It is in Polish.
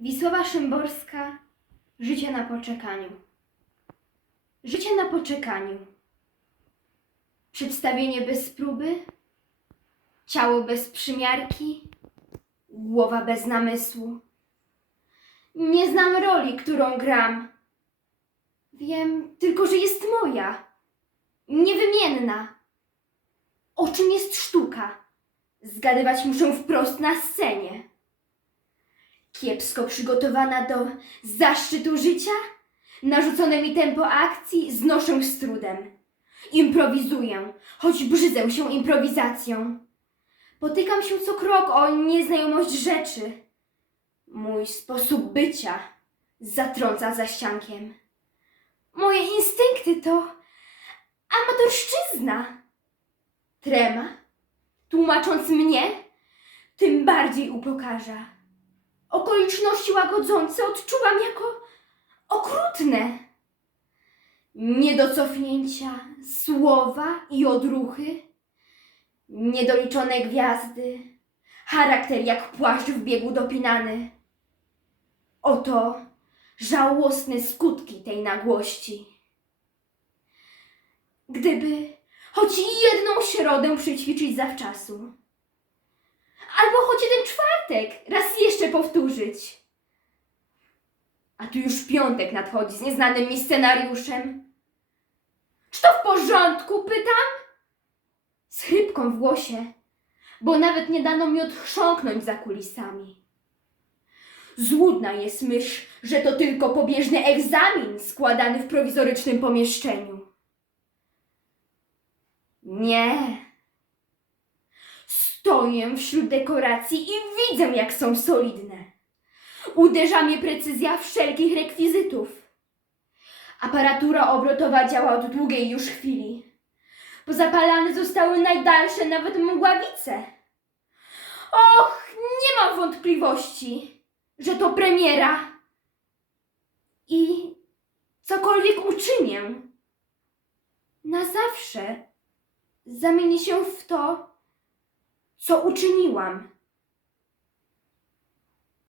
Wisława Szymborska Życie na poczekaniu. Życie na poczekaniu. Przedstawienie bez próby, ciało bez przymiarki, głowa bez namysłu. Nie znam roli, którą gram. Wiem tylko, że jest moja, niewymienna. O czym jest sztuka? Zgadywać muszę wprost na scenie. Kiepsko przygotowana do zaszczytu życia, narzucone mi tempo akcji znoszę z trudem. Improwizuję, choć brzydzę się improwizacją. Potykam się co krok o nieznajomość rzeczy. Mój sposób bycia zatrąca za ściankiem. Moje instynkty to amatorszczyzna. Trema, tłumacząc mnie, tym bardziej upokarza. Okoliczności łagodzące odczuwam jako okrutne. Nie do cofnięcia słowa i odruchy, niedoliczone gwiazdy, charakter jak płaszcz w biegu dopinany. Oto żałosne skutki tej nagłości. Gdyby choć jedną środę przyćwiczyć zawczasu, albo choć jeden czwartek raz jeszcze powtórzyć. A tu już piątek nadchodzi z nieznanym mi scenariuszem. Czy to w porządku, pytam? Z chrypką w głosie, bo nawet nie dano mi odchrząknąć za kulisami. Złudna jest myśl, że to tylko pobieżny egzamin składany w prowizorycznym pomieszczeniu. Nie. Stoję wśród dekoracji i widzę, jak są solidne. Uderza mnie precyzja wszelkich rekwizytów. Aparatura obrotowa działa od długiej już chwili. Pozapalane zostały najdalsze nawet mgławice. Och, nie mam wątpliwości, że to premiera. I cokolwiek uczynię, na zawsze zamieni się w to, co uczyniłam.